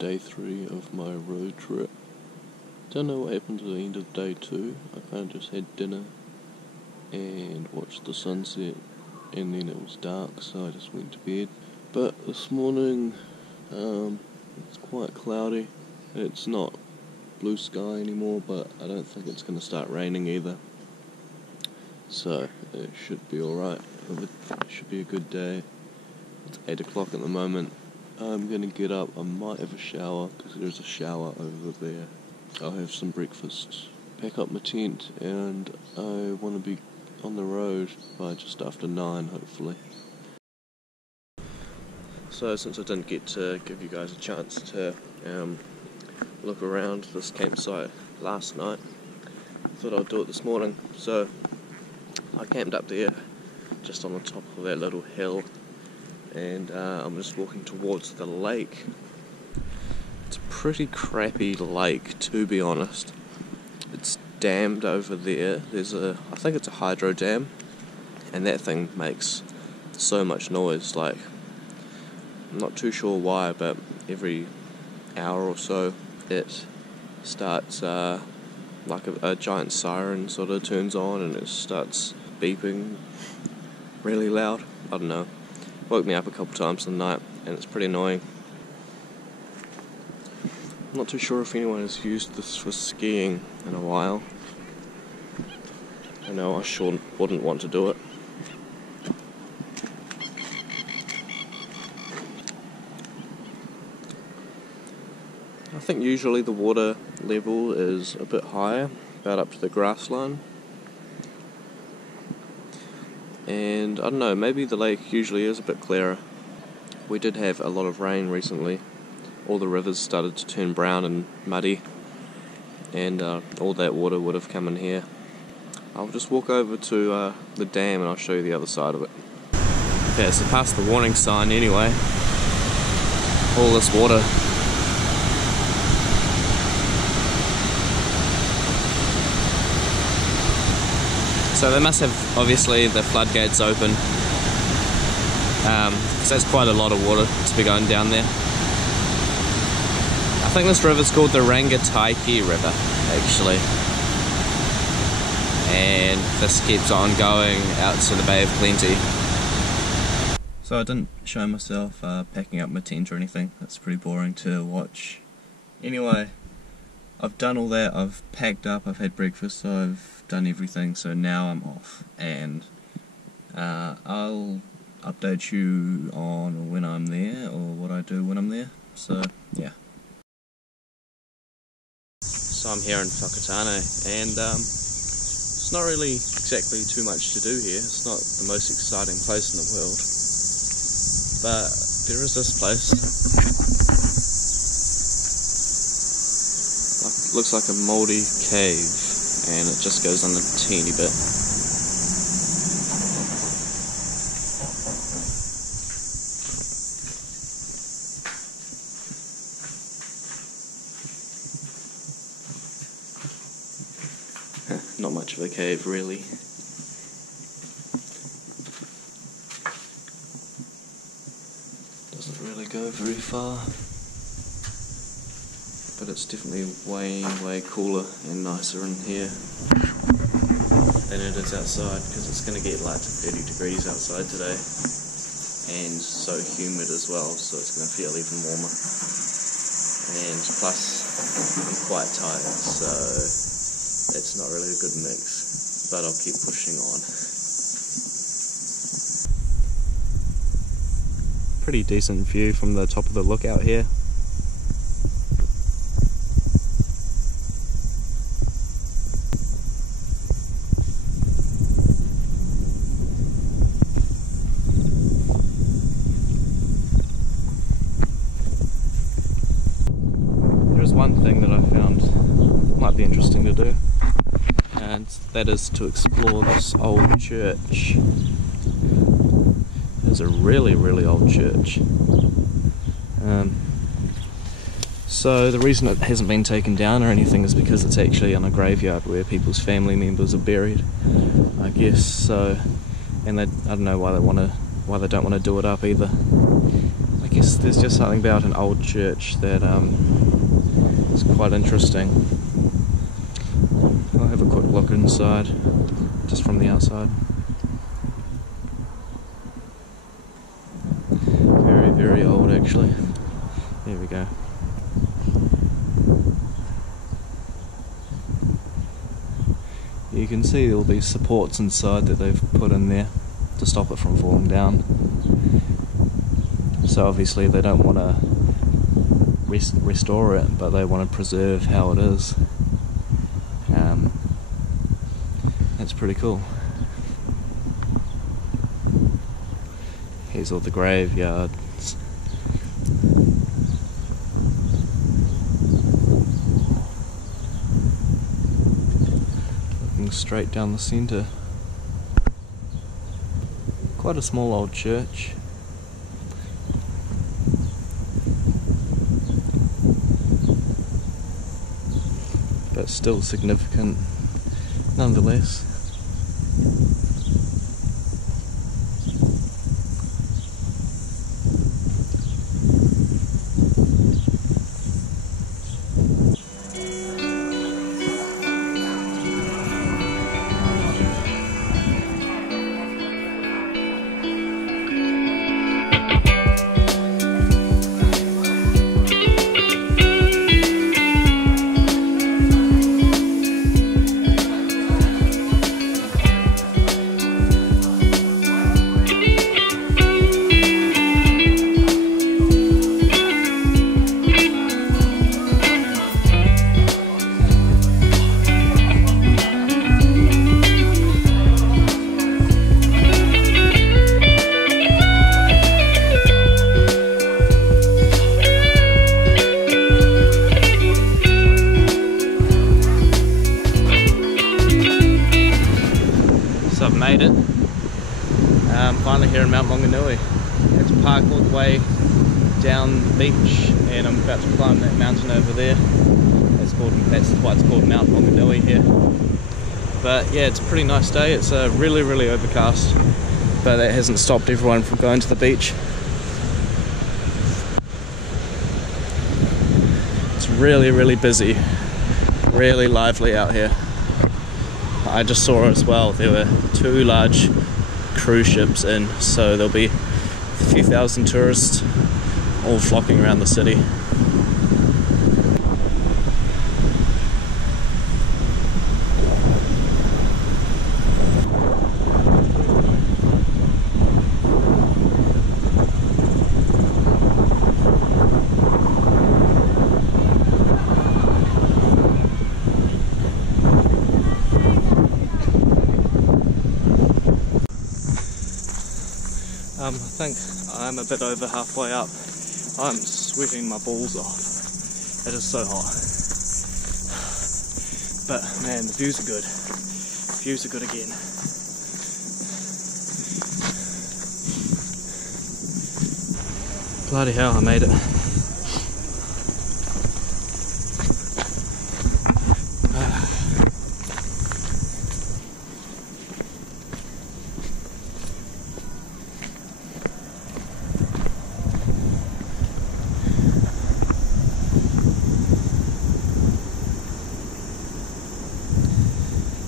day 3 of my road trip. Don't know what happened at the end of day 2. I kind of just had dinner and watched the sunset, and then it was dark, so I just went to bed. But this morning, it's quite cloudy. It's not blue sky anymore, but I don't think it's going to start raining either. So it should be alright. It should be a good day. It's 8 o'clock at the moment. I'm going to get up. I might have a shower, because there's a shower over there. I'll have some breakfast, pack up my tent, and I want to be on the road by just after 9, hopefully. So since I didn't get to give you guys a chance to look around this campsite last night, I thought I'd do it this morning. So I camped up there, just on the top of that little hill, and I'm just walking towards the lake. It's a pretty crappy lake, to be honest. It's dammed over there. I think it's a hydro dam, and that thing makes so much noise. Like, I'm not too sure why, but every hour or so it starts like a giant siren sort of turns on, and it starts beeping really loud. I don't know. Woke me up a couple times in the night, and it's pretty annoying. I'm not too sure if anyone has used this for skiing in a while. I know I sure wouldn't want to do it. I think usually the water level is a bit higher, about up to the grass line. And I don't know, maybe the lake usually is a bit clearer. We did have a lot of rain recently. All the rivers started to turn brown and muddy, and all that water would have come in here. I'll just walk over to the dam and I'll show you the other side of it. Okay, so past the warning sign anyway. All this water. So they must have, obviously, the floodgates open, because there's quite a lot of water to be going down there. I think this river's called the Rangataiki River, actually. And this keeps on going out to the Bay of Plenty. So I didn't show myself packing up my tent or anything. That's pretty boring to watch. Anyway, I've done all that. I've packed up, I've had breakfast, so I've done everything. So now I'm off, and I'll update you on when I'm there, or what I do when I'm there. So yeah. So I'm here in Whakatane, and it's not really exactly too much to do here. It's not the most exciting place in the world, but there is this place. Looks like a mouldy cave, and it just goes on a teeny bit. Not much of a cave, really. Doesn't really go very far. But it's definitely way cooler and nicer in here than it is outside, because it's going to get like to 30 degrees outside today, and so humid as well, so it's going to feel even warmer. And plus, I'm quite tired, so it's not really a good mix, but I'll keep pushing on. Pretty decent view from the top of the lookout here. There's one thing that I found might be interesting to do, and that is to explore this old church. It's a really old church. So the reason it hasn't been taken down or anything is because it's actually on a graveyard where people's family members are buried, I guess. So, and I don't know why they don't want to do it up either. I guess there's just something about an old church that is quite interesting. I'll have a quick look inside, just from the outside. Very, very old actually. There we go. You can see all these supports inside that they've put in there to stop it from falling down. So obviously they don't want to restore it, but they want to preserve how it is. That's pretty cool. Here's all the graveyards. Looking straight down the centre. Quite a small old church. But still significant nonetheless. Made it. Finally here in Mt Maunganui. I had to park all the way down the beach and I'm about to climb that mountain over there. That's why it's called Mt Maunganui here. But yeah, it's a pretty nice day. It's really, really overcast, but that hasn't stopped everyone from going to the beach. It's really, really busy, really lively out here. I just saw as well, there were 2 large cruise ships in, so there'll be a few thousand tourists all flocking around the city. I think I'm a bit over halfway up. I'm sweating my balls off. It is so hot. But man, the views are good. Views are good again. Bloody hell, I made it.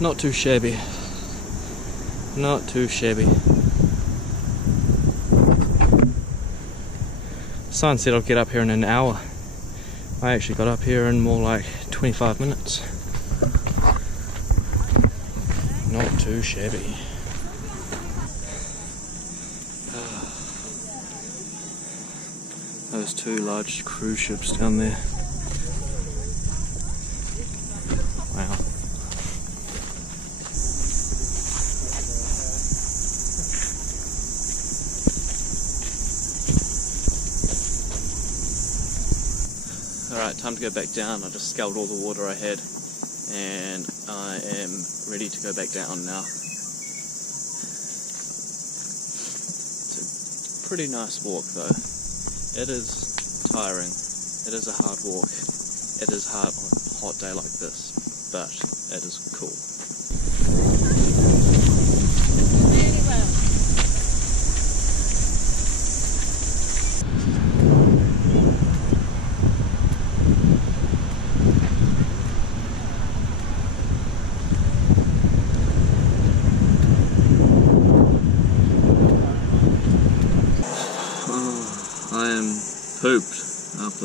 Not too shabby. Not too shabby. Sign said I'd get up here in an hour. I actually got up here in more like 25 minutes. Not too shabby. Those 2 large cruise ships down there. Wow. Alright, time to go back down. I just scalded all the water I had and I am ready to go back down now. It's a pretty nice walk though. It is tiring. It is a hard walk. It is hard on a hot day like this, but it is cool.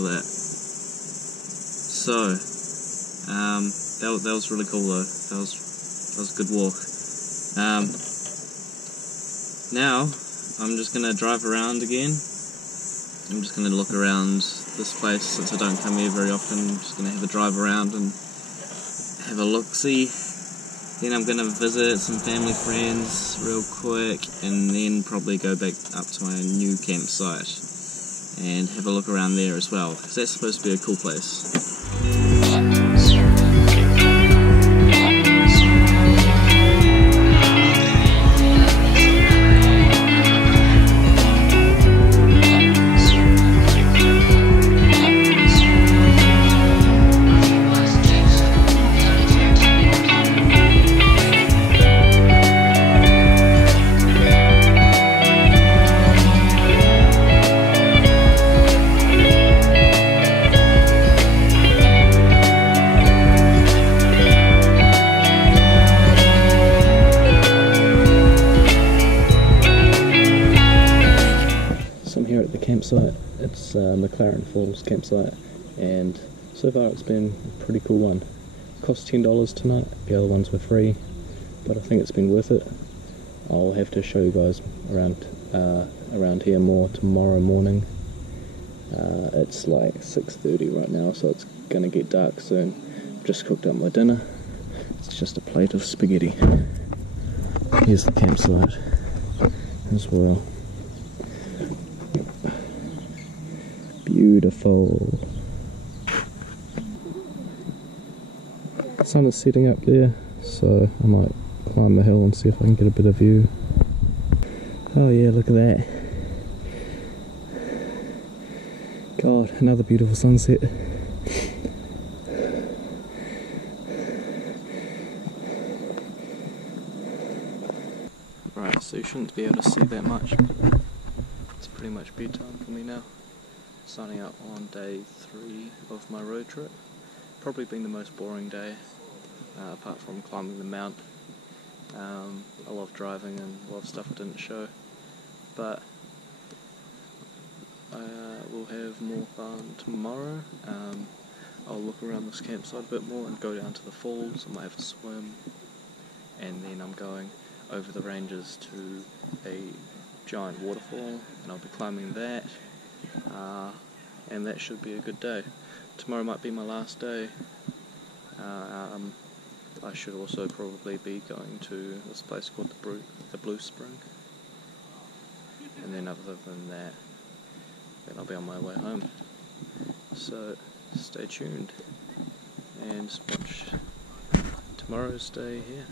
for that. So, that was really cool though. That was a good walk. Now, I'm just going to drive around again. I'm just going to look around this place since I don't come here very often. I'm just going to have a drive around and have a look-see. Then I'm going to visit some family friends real quick and then probably go back up to my new campsite and have a look around there as well, because that's supposed to be a cool place. Here at the campsite. It's McLaren Falls campsite, and so far it's been a pretty cool one. It cost $10 tonight, the other ones were free, but I think it's been worth it. I'll have to show you guys around here more tomorrow morning. It's like 6:30 right now, so it's gonna get dark soon. I've just cooked up my dinner. It's just a plate of spaghetti. Here's the campsite as well. Beautiful. The sun is setting up there, so I might climb the hill and see if I can get a bit of view. Oh yeah, look at that. God, another beautiful sunset. Right, so you shouldn't be able to see that much. It's pretty much bedtime for me now. Starting out on day 3 of my road trip. Probably been the most boring day, apart from climbing the mount. A lot of driving and a lot of stuff I didn't show, but I will have more fun tomorrow. I'll look around this campsite a bit more and go down to the falls. I might have a swim, and then I'm going over the ranges to a giant waterfall, and I'll be climbing that. And that should be a good day. Tomorrow might be my last day. I should also probably be going to this place called the Blue Spring, and then other than that, then I'll be on my way home. So stay tuned and watch tomorrow's day here.